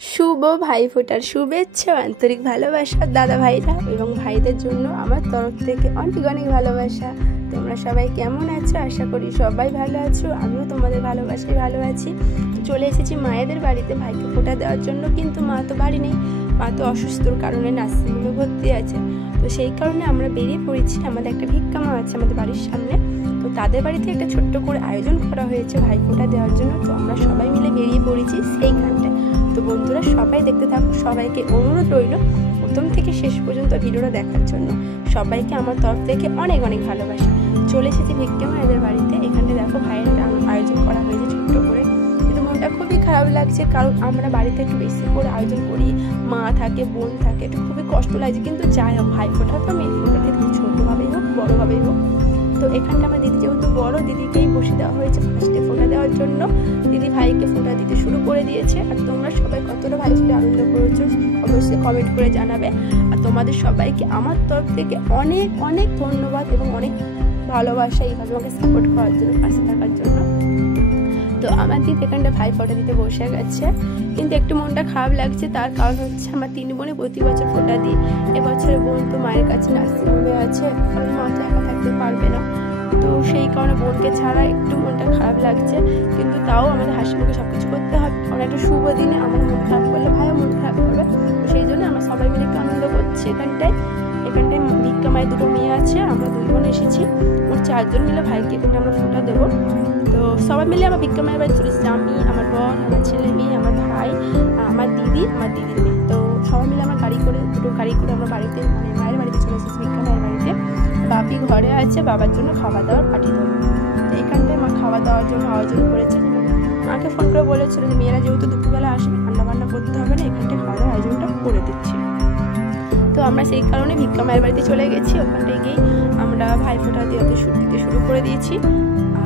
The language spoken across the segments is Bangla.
শুভ ভাইফোঁটার শুভেচ্ছা ও আন্তরিক ভালোবাসা দাদা ভাইরা এবং ভাইদের জন্য আমার তরফ থেকে অনেক অনেক ভালোবাসা। তোমরা সবাই কেমন আছো? আশা করি সবাই ভালো আছো। আমিও তোমাদের ভালোবাসায় ভালো আছি। চলে এসেছি মায়েদের বাড়িতে ভাইকে ফোঁটা দেওয়ার জন্য, কিন্তু মা তো বাড়ি নেই, মা তো অসুস্থর কারণে নার্সিংহোমে ভর্তি আছে। তো সেই কারণে আমরা বেরিয়ে পড়েছি। আমাদের একটা ভিক্ষা মা আছে আমাদের বাড়ির সামনে, তো তাদের বাড়িতে একটা ছোট্ট করে আয়োজন করা হয়েছে ভাই ফোঁটা দেওয়ার জন্য। তো আমরা সবাই মিলে বেরিয়ে পড়েছি সেইখানটায়। তো বন্ধুরা সবাই দেখতে থাকো, সবাইকে অনুরোধ রইল প্রথম থেকে শেষ পর্যন্ত ভিডিওটা দেখার জন্য। সবাইকে আমার তরফ থেকে অনেক অনেক ভালোবাসা। চলে এসেছি ভিক্ষা মায়েদের বাড়িতে। এখানে দেখো ভাইয়ের আয়োজন করা হয়েছে ছোট্ট করে, কিন্তু মনটা খুবই খারাপ লাগছে, কারণ আমরা বাড়িতে একটু বেশি করে আয়োজন করি, মা থাকে, বোন থাকে, একটু খুবই কষ্ট লাগছে। কিন্তু যাই হোক, ভাই ফোঁটা তো মেয়ে ফোঁটাকে ছোটোভাবেই হোক বড়োভাবেই হোক। তো এখানটা আমার দিদি যেহেতু বড়, দিদিকেই বসে দেওয়া হয়েছে ফার্স্টে ফোঁটা দেওয়ার জন্য। দিদি ভাইকে ফোঁটা দিতে শুরু করে দিয়েছে। আর তোমরা সবাই কতটা ভাই ফোঁটা আনন্দ করেছো অবশ্যই কমেন্ট করে জানাবে। আর তোমাদের সবাইকে আমার তরফ থেকে অনেক অনেক ধন্যবাদ এবং অনেক ভালোবাসা, এইভাবে আমাকে সাপোর্ট করার জন্য, পাশে থাকার জন্য। তো আমার দিদি এখানটা ভাই ফোঁটা দিতে বসে গেছে, কিন্তু একটু মনটা খারাপ লাগছে। তার কারণ হচ্ছে আমার 3 বোনে প্রতি বছর ফোঁটা দিই। এবছরে বোন তো মায়ের কাছে নার্সিংহোমে আছে, কারণ মা তো একা থাকতে পারবে না। তো সেই কারণে বোনকে ছাড়া একটু মনটা খারাপ লাগছে, কিন্তু তাও আমাদের হাসি মুখে সব কিছু করতে হবে। কারণ একটা শুভ দিনে আমার মন খারাপ করলে ভাইও মন খারাপ করবে। তো সেই জন্য আমরা সবাই মিলে একটু আনন্দ করছি। এখানটায় ভিক্ষা মায়ের 2 মেয়ে আছে, আমরা 2 বোন এসেছি। ওর 4 জন মিলে ভাইকে এখানে আমরা ফোঁটা দেবো। তো সবাই মিলে আমার ভিক্ষা মায়ের বাড়ি চলে এসেছি। আমি, আমার বোন, আমার ছেলে মেয়ে, আমার ভাই, আমার দিদি, আমার দিদির মেয়ে। তো সবাই মিলে আমার গাড়ি করে 2 গাড়ি করে আমরা বাড়িতে, মানে মায়ের বাড়িতে চলে এসেছি, ভিক্ষা মায়ের বাড়িতে। বাপি ঘরে আছে, বাবার জন্য খাওয়া দাওয়ার পাঠিয়ে দেবো। তো এখানটায় মা খাওয়া দাওয়ার জন্য আয়োজন করেছে। মাকে ফোন করে বলেছিল যে মেয়েরা যেহেতু দুপুরবেলা আসবে, রান্না বান্না করতে হবে না, এখানটায় খাওয়া দাওয়ার আয়োজনটা করে দিচ্ছি। তো আমরা সেই কারণে ভিক্ষা মায়ের বাড়িতে চলে গেছি। ওখানটায় গিয়ে আমরা ভাই ফোঁটা দিতে শুরু করে দিয়েছি।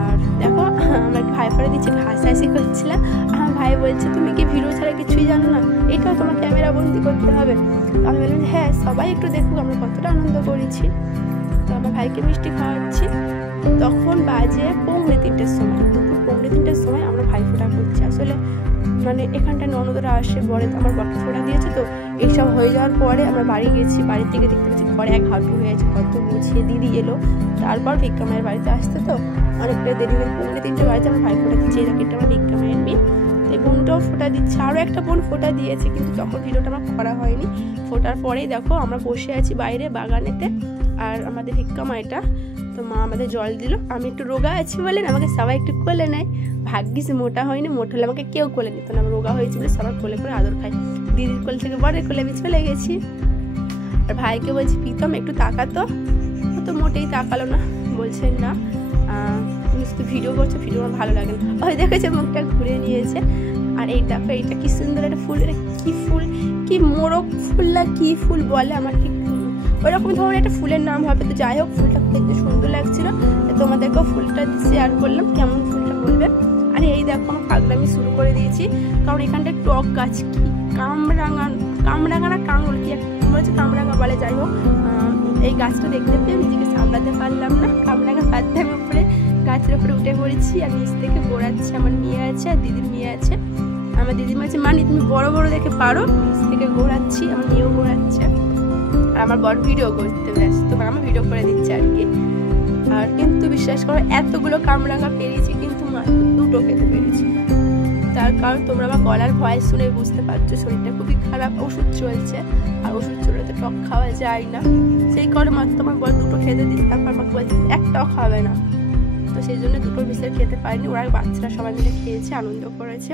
আর দেখো আমরা ভাই ফোঁটা দিচ্ছি, হাসাহাসি করছিলাম। আমার ভাই বলছে তুমি কি ভিডিও ছাড়া কিছুই জানো না, এটাও তোমার ক্যামেরা বন্দি করতে হবে। আমি বললাম হ্যাঁ, সবাই একটু দেখুক আমরা কতটা আনন্দ করেছি। তো আমার ভাইকে মিষ্টি খাওয়াচ্ছি। তখন বাজে 2:45-র সময়, দুপুর 2:45-র সময় আমরা ভাই ফোঁটা করছি। আসলে মানে এখানটা ননদরা আসে, বরে আমার বরকে ফোঁটা দিয়েছে। তো এইসব হয়ে যাওয়ার পরে আমরা বাড়ি গেছি। বাড়ির থেকে দেখতে পাচ্ছি ঘরে এক হাঁটু হয়েছে, কত বুঝিয়ে দিদি এলো। তারপর ভিক্ষা মায়ের বাড়িতে আসতে তো অনেকটা দেরি হয়ে 2:45 বাড়িতে আমরা ভাই ফোঁটা দিচ্ছি। এই জ্যাকেটটা আমার ভিক্ষা মায়ের মেয়ে। এই বোনটাও ফোঁটা দিচ্ছে, আরও একটা বোন ফোঁটা দিয়েছে, কিন্তু তখন ভিডিওটা আমার করা হয়নি। ফোঁটার পরেই দেখো আমরা বসে আছি বাইরে বাগানেতে, আর আমাদের ভিক্ষা মায়েটা। তো মা আমাদের জল দিল। আমি একটু রোগা আছি বলে আমাকে সবাই একটু কোলে নেয়। ভাগ্যিস মোটা হয়নি, মোটা হলে আমাকে কেউ কোলে নিত না। আমি রোগা হয়েছি বলে সবার কোলে করে আদর খাই। দিদির কোল থেকে বরের কোলে আমি চলে গেছি। আর ভাইকে বলছি প্রীতম একটু তাকাতো, ও তো মোটেই তাকালো না, বলছে না তুমি শুধু ভিডিও করছো, ভিডিও আমার ভালো লাগে না। ওই দেখেছে মুখটা ঘুরে নিয়েছে। আর এই দেখো, এইটা কি সুন্দর একটা ফুল, এটা কি ফুল, কি মোরগ ফুল না কি ফুল বলে, আমার ঠিক ওরকম ধরনের একটা ফুলের নাম হবে। তো যাই হোক, ফুলটা দেখতে সুন্দর লাগছিল, তোমাদেরকেও ফুলটা শেয়ার করলাম, কেমন ফুলটা বলবে। আর এই দেখো আমার পাগলামি শুরু করে দিয়েছি, কারণ এখানটা টক গাছ, কি কামরাঙা না কাঙল, কি বলছে কামরাঙা বলে। যাই হোক, এই গাছটা দেখতে পেয়ে নিজেকে সামলাতে পারলাম না, কামরাঙা পাততে আমি উপরে গাছের উপরে উঠে পড়েছি। আর নিচ থেকে গোড়াচ্ছে আমার মেয়ে আছে আর দিদির মেয়ে আছে। আমার দিদির মাঝে মানে তুমি বড় বড় দেখে পারো, নিচ থেকে গোড়াচ্ছি, আমার মেয়েও গোড়াচ্ছে। আর আমার বড় ভিডিও করতে ব্যস্ত, আমার ভিডিও করে দিচ্ছে আর কি। আর কিন্তু বিশ্বাস করো, এতগুলো কামরাঙা পেরেছি, কিন্তু মাত্র 2টো খেতে পেরেছি। তার কারণ তোমরা আমার গলার ভয়েস শুনে বুঝতে পারছো শরীরটা খুবই খারাপ, ওষুধ চলছে। আর ওষুধ চলে তো টক খাওয়া যায় না, সেই কারণে মাত্র তোমার বড় 2টো খেতে দিচ্ছি। তারপর আমাকে বলছে একটাও খাবে না, তো সেই জন্য 2টোর বেশি খেতে পারিনি। ওরা বাচ্চারা সবাই মিলে খেয়েছে, আনন্দ করেছে।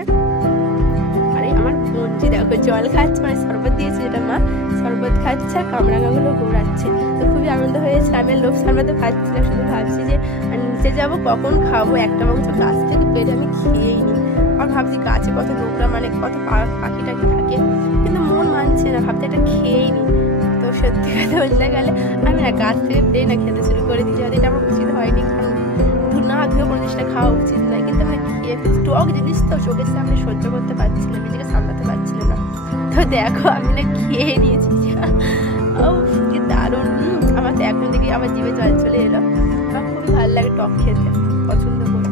আর আমার বোনটি দেখো জল খাচ্ছে, মানে শরবত দিয়েছে, যেটা মা শরবত খাচ্ছে আর কামরাঙাগুলো ঘোরাচ্ছে। তো খুবই আনন্দ হয়েছে। আমি লোভ সামলাতে পারছিলাম, শুধু ভাবছি যে নিচে যাবো কখন খাবো, একটা মাংস গাছ থেকে পেরে আমি খেয়েই নি। আর ভাবছি গাছে কত নোংরা, মানে কত পাখি টাকি থাকে, কিন্তু মন মানছে না, ভাবতে এটা খেয়েই নি। তো সত্যি কথা বলতে গেলে আমি না গাছ থেকে পেরে না খেতে শুরু করে দিচ্ছি। হয়তো এটা আমার উচিত হয়নি, কারণ না ধুয়ে কোনো জিনিসটা খাওয়া উচিত নয়, কিন্তু আমি খেয়ে ফেলছি। টক জিনিস তো চোখের সামনে সহ্য করতে পারছিলাম, নিজেকে সামলাতে পারছিলাম না। তো দেখো আমি না খেয়ে নিয়েছি। ও কি দারুণ! আমার তো এখন থেকে আমার জিভে জল চলে এলো। আমার খুবই ভালো লাগে টক খেতে, পছন্দ করি।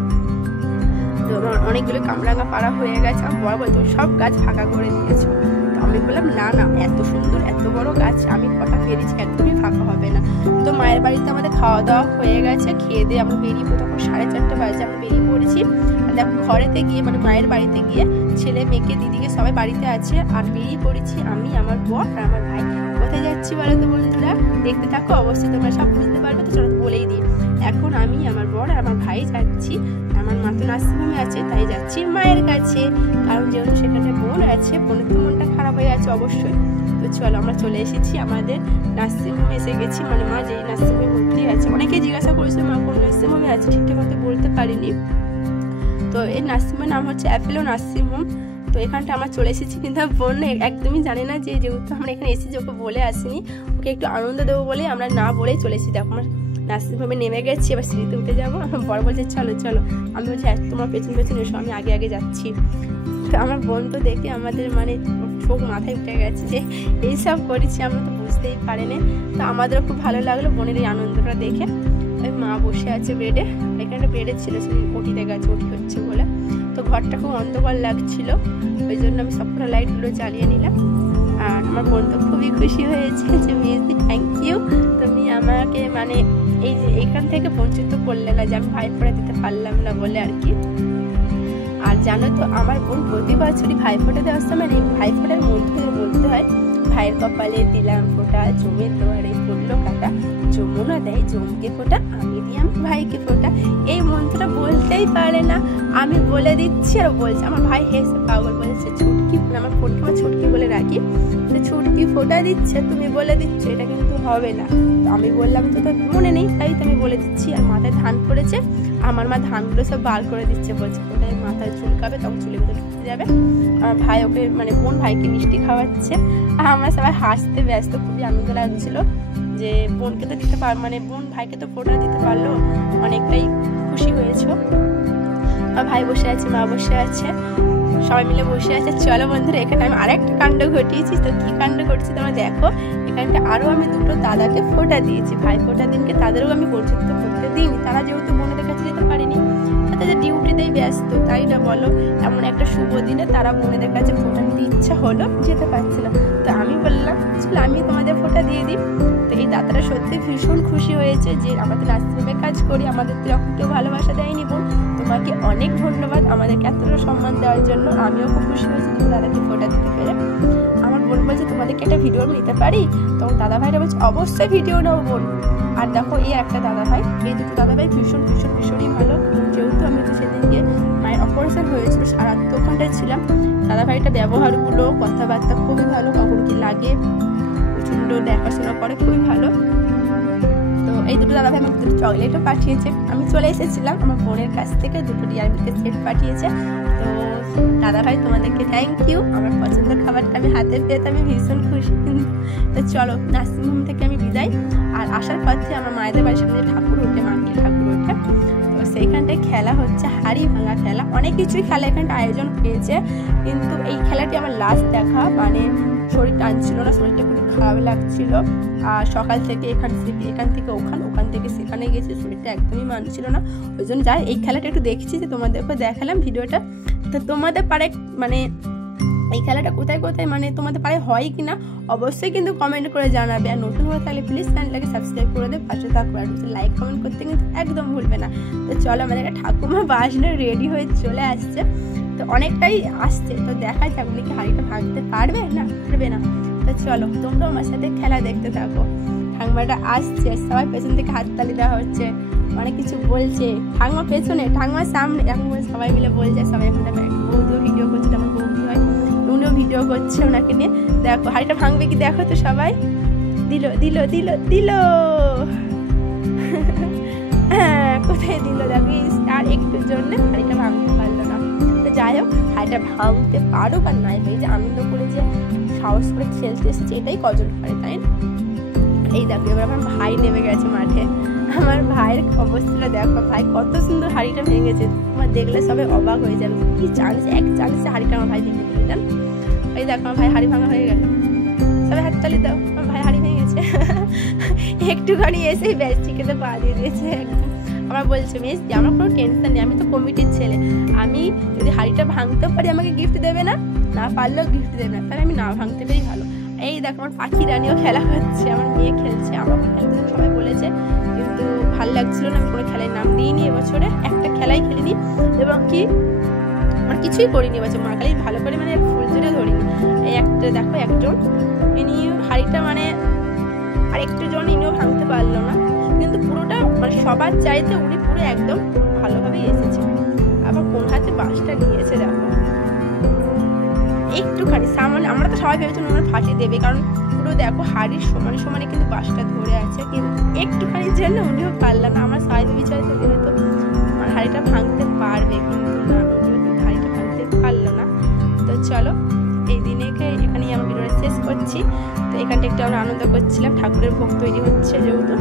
তো আমার অনেকগুলো কামরাঙা পাড়া হয়ে গেছে। আমার বড় বলতো সব গাছ ফাঁকা করে দিয়েছে। আমি বললাম না না, এত সুন্দর এত বড় গাছ, আমি কটা পেরেছি, একদমই ফাঁকা হবে না। তো মায়ের বাড়িতে আমাদের খাওয়া দাওয়া হয়ে গেছে, খেয়ে দিয়ে আমরা বেরিয়ে পড়ি, তখন 4:30 বাজে আমরা বেরিয়ে পড়েছি। দেখো ঘরেতে গিয়ে মানে মায়ের বাড়িতে গিয়ে ছেলে মেয়েকে দিদিকে সবাই বাড়িতে আছে, আর বেরিয়ে পড়েছি আমি, আমার বর আর আমার ভাই। কোথায় যাচ্ছি বলো তো বন্ধুরা, দেখতে থাকো, অবশ্যই তোমরা সব বুঝতে পারবে। তো চলো বলেই দিই, এখন আমি আমার বর আর আমার ভাই যাচ্ছি, আমার মা তো নার্সিংহোমে আছে তাই যাচ্ছি মায়ের কাছে, কারণ যেহেতু সেখানে বোন আছে, বোনের তো মনটা খারাপ হয়ে আছে অবশ্যই। তো চলো আমরা চলে এসেছি আমাদের নার্সিংহোমে এসে গেছি, মানে মা যেই নার্সিংহোমে ভর্তি আছে। অনেকেই জিজ্ঞাসা করেছিল মা কোন নার্সিংহোমে আছে, ঠিকঠাক মতো বলতে পারিনি। তো এই নার্সিংহোমের নাম হচ্ছে অ্যাপোলো নার্সিংহোম। তো এখানটা আমরা চলে এসেছি, কিন্তু বোন একদমই জানে না যে যেহেতু আমরা এখানে এসেছি, ওকে বলে আসিনি, ওকে একটু আনন্দ দেবো বলে আমরা না বলেই চলে এসেছি। দেখো আমরা নার্সিংহোমে নেমে গেছি, এবার সিঁড়িতে উঠে যাবো। আমার বড় বলছে চলো চলো, আমি বলছি তোমার পেছন পেছন এসো, আমি আগে আগে যাচ্ছি। তো আমার বোন তো দেখে আমাদের মানে চোখ মাথায় উঠে গেছে যে এইসব করেছি, আমরা তো বুঝতেই পারিনি। তো আমাদেরও খুব ভালো লাগলো বোনের এই আনন্দটা দেখে। ওই মা বসে আছে বেডে, এখানে একটা বেডে ছিল, সে ওটিতে গেছে, ওটি হচ্ছে বলে। তো ঘরটা খুব অন্ধকার লাগছিল, ওই জন্য আমি সবকটা লাইটগুলো জ্বালিয়ে নিলাম। আর আমার বোন তো খুবই খুশি হয়েছে যে মিসদি থ্যাংক ইউ, তুমি আমাকে মানে এই যে এখান থেকে বঞ্চিত করলে না, যে আমি ভাইফোঁটা দিতে পারলাম না বলে আর কি। আর জানো তো আমার বোন প্রতি বছরই ভাইফোঁটা দেওয়ার সময় এই ভাইফোঁটার মধ্যে বলতে হয়, ভাইয়ের কপালে দিলাম ফোঁটা, জমের দুয়ারে পড়লো কাটা, যমুনা দেয় জমকে ফোঁটা, আমি দিই আমার ভাইকে ফোঁটা। এই মন্ত্রটা বলতেই পারে না, আমি বলে দিচ্ছি আর বলছি। আমার ভাই হেসে পাগল, বলেছে ছুটকি, আমার বোনকে আমার ছুটকি বলে রাখি, ছুটকি ফোঁটা দিচ্ছে, তুমি বলে দিচ্ছ, এটা কিন্তু হবে না। তো আমি বললাম তো তোর মনে নেই, তাই তো আমি বলে দিচ্ছি। আর মাথায় ধান পড়েছে, আমার মা ধানগুলো সব বার করে দিচ্ছে, বলছে ওটাই মাথায় চুলকাবে, তখন চুলের ভিতরে ঢুকে যাবে। আমার ভাই ওকে মানে বোন ভাইকে মিষ্টি খাওয়াচ্ছে, আর আমরা সবাই হাসতে ব্যস্ত, খুবই আনন্দ লাগছিল যে বোনকে তো দিতে পার, মানে বোন ভাইকে তো ফোঁটা দিতে পারলো, অনেকটাই খুশি হয়েছে। আর ভাই বসে আছে, মা বসে আছে, সবাই মিলে বসে আছে। চলো বন্ধুরা, এখানে আমি আরেকটা কাণ্ড ঘটিয়েছি। তো কি কাণ্ড ঘটছে তোমরা দেখো। এখানটা আরো আমি দুটো দাদাকে ফোঁটা দিয়েছি, ভাই ফোঁটা দিনকে তাদেরও আমি পরিচিত করতে দিইনি, তারা যেহেতু বোনেদের কাছে যেতে পারেনি, তাদের ডিউটিতেই ব্যস্ত, তাই না বলো। এমন একটা শুভ দিনে তারা বোনেদের কাছে ফোঁটা দিতে ইচ্ছা হলো, যেতে পারছে না। তো আমি বললাম চলো আমি তোমাদের ফোঁটা দিয়ে দিই। তো এই দাদারা সত্যি ভীষণ খুশি হয়েছে যে আমাদের নার্সিংহোমে কাজ করি, আমাদের তো এরকম কেউ ভালোবাসা দেয়নি বোন, তোমাকে অনেক ধন্যবাদ আমাদেরকে এতটা সম্মান দেওয়ার জন্য। আমিও খুব খুশি হয়েছি দাদাকে ফোঁটা দিতে পেরে। আমার বোন বলছে তোমাদেরকে একটা ভিডিও আমি নিতে পারি, তখন দাদা ভাইরা বলছে অবশ্যই ভিডিও নাও বোন। আর দেখো এই একটা দাদা ভাই, এই দুটো দাদা ভাই ভীষণ ভীষণ ভীষণই ভালো। যেহেতু আমি তো সেদিনকে মায়ের অপারেশন হয়েছিল, 7 ঘন্টায় ছিলাম, দাদা ভাইটা ব্যবহারগুলো কথাবার্তা খুবই ভালো, কখন কি লাগে প্রচণ্ড দেখাশোনা করে, খুবই ভালো। তো এই দুটো দাদা ভাই আমাকে দুটো চকলেটও পাঠিয়েছে, আমি চলে এসেছিলাম আমার বোনের কাছ থেকে, দুটো ডিয়ার মিল্কের সেট পাঠিয়েছে। তো দাদা ভাই তোমাদেরকে থ্যাংক ইউ, আমার পছন্দের খাবারটা আমি হাতে পেয়ে আমি ভীষণ খুশি। তো চলো নার্সিংহোম থেকে আমি বিদায়। আর আসার পথে আমার মায়েদের বাড়ির সামনে ঠাকুর ওঠে, মাটির ঠাকুর ওঠে, তো সেইখানটায় খেলা হচ্ছে হাড়ি ভাঙা খেলা, অনেক কিছুই খেলা এখানটা আয়োজন হয়েছে, কিন্তু এই খেলাটি আমার লাস্ট দেখা, মানে শরীর টানছিল না, শরীরটা খুবই খারাপ লাগছিল। আর সকাল থেকে এখান থেকে ওখান থেকে সেখানে গেছি, শরীরটা একদমই মানছিল না, ওই জন্য যাই এই খেলাটা একটু দেখছি, যে তোমাদেরকে দেখালাম ভিডিওটা। তো তোমাদের পারে মানে এই খেলাটা কোথায় কোথায় মানে তোমাদের পারে হয় কিনা অবশ্যই কিন্তু কমেন্ট করে জানাবে। আর নতুন হয়ে তাহলে প্লিজ চ্যানেলটাকে সাবস্ক্রাইব করে দেবে, পাশে থাকবে, আর লাইক কমেন্ট করতে কিন্তু একদম ভুলবে না। তো চলো আমাদের একটা ঠাকুমা বাসনে রেডি হয়ে চলে আসছে, তো অনেকটাই আসছে, তো দেখা যাক উনি কি হাঁড়িটা ভাঙতে পারবে না পারবে না। তো চলো তোমরাও আমার সাথে খেলা দেখতে থাকো। ঠাকুমাটা আসছে, সবাই পেছন থেকে হাততালি দেওয়া হচ্ছে, অনেক কিছু বলছে, ঠাকুমা পেছনে ঠাকুমার সামনে, এখন সবাই মিলে বলছে, সবাই এখন বৌদিও ভিডিও করছে, আমার বৌদি হয়, উনিও ভিডিও করছে ওনাকে নিয়ে। দেখো হাঁড়িটা ভাঙবে কি দেখো তো সবাই, দিল দিল দিল দিল কোথায় দিল দেখি, আর একটুর জন্য হাঁড়িটা ভাঙতে পারলো না। তো যাই হোক হাঁড়িটা ভাঙতে পারো বা নাই, এই যে আনন্দ করে যে সাহস করে খেলতে এসেছে, এটাই কজন পারে, তাই না। এই দেখো এবার আমার ভাই নেমে গেছে মাঠে, আমার ভাইয়ের অবস্থাটা দেখো, ভাই কত সুন্দর হাঁড়িটা ভেঙেছে, তোমার দেখলে সবাই অবাক হয়ে যাবে, কি চান্স, এক চান্সে হাঁড়িটা আমার ভাই ভেঙে দিলেন। এই দেখো আমার ভাই হাঁড়ি ভাঙা হয়ে গেল, সবাই হাততালি দাও, আমার ভাই হাঁড়ি ভেঙেছে। একটুখানি এসেই ব্যাস টিকেতে পা দিয়ে দিয়েছে একদম। আমার বলছে মিস আমার কোনো টেনশন নেই, আমি তো কমিটির ছেলে, আমি যদি হাঁড়িটা ভাঙতে পারি আমাকে গিফট দেবে না। না পারলেও গিফট দেবে না, তাহলে আমি না ভাঙতে পেরেই ভালো। এই দেখো আমার পাখি রানিও খেলা করছে, আমার মেয়ে খেলছে, আমাকে খেলতে সবাই বলেছে, কিন্তু ভালো লাগছিল না, আমি কোনো খেলায় নাম দিইনি এবছরে, একটা খেলাই খেলিনি এবং কি আমার কিছুই করিনি এবছর, মা কালী ভালো করে মানে ফুল জোরে ধরিনি। এই একটা দেখো একজন ইনি হাড়িটা মানে আর একটু জন ইনিও ভাঙতে পারলো না, কিন্তু পুরোটা মানে সবার চাইতে উনি পুরো একদম ভালোভাবেই এসেছে। আবার কোন হাতে বাঁশটা নিয়েছে দেখো, একটুখানি সামান্য, আমরা তো সবাই ভেবেছিলাম আমার ফাটিয়ে দেবে, কারণ পুরো দেখো হাড়ির সমানে সমানে কিন্তু বাঁশটা ধরে আছে, কিন্তু একটুখানির জন্য উনিও পারল না। আমার সাইড বিচারে তো হয়তো আমার হাড়িটা ভাঙতে পারবে, কিন্তু না, উনিও হাড়িটা ভাঙতে পারলো না। তো চলো এই দিনে এখানেই আমার ভিডিওটা শেষ করছি। তো এখানটা একটু আমরা আনন্দ করছিলাম, ঠাকুরের ভোগ তৈরি হচ্ছে যেহেতু,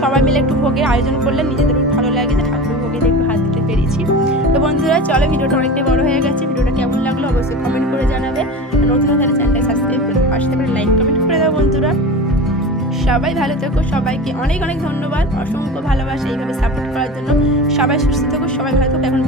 সবাই মিলে একটু ভোগের আয়োজন করলে নিজেদেরও ভালো লাগে যে ঠাকুরের ভোগে একটু হাত দিতে পেরেছি। তো বন্ধুরা চলো, ভিডিওটা অনেকটাই বড় হয়ে গেছে, ভিডিওটা কেমন লাগলো অবশ্যই কমেন্ট করে জানাবে, নতুন হলে চ্যানেলটা সাবস্ক্রাইব করে পাশে থাকলে লাইক কমেন্ট করে দাও। বন্ধুরা সবাই ভালো থেকো, সবাইকে অনেক অনেক ধন্যবাদ, অসংখ্য ভালোবাসা এইভাবে সাপোর্ট করার জন্য। সবাই সুস্থ থেকো, সবাই ভালো থেকো। এখন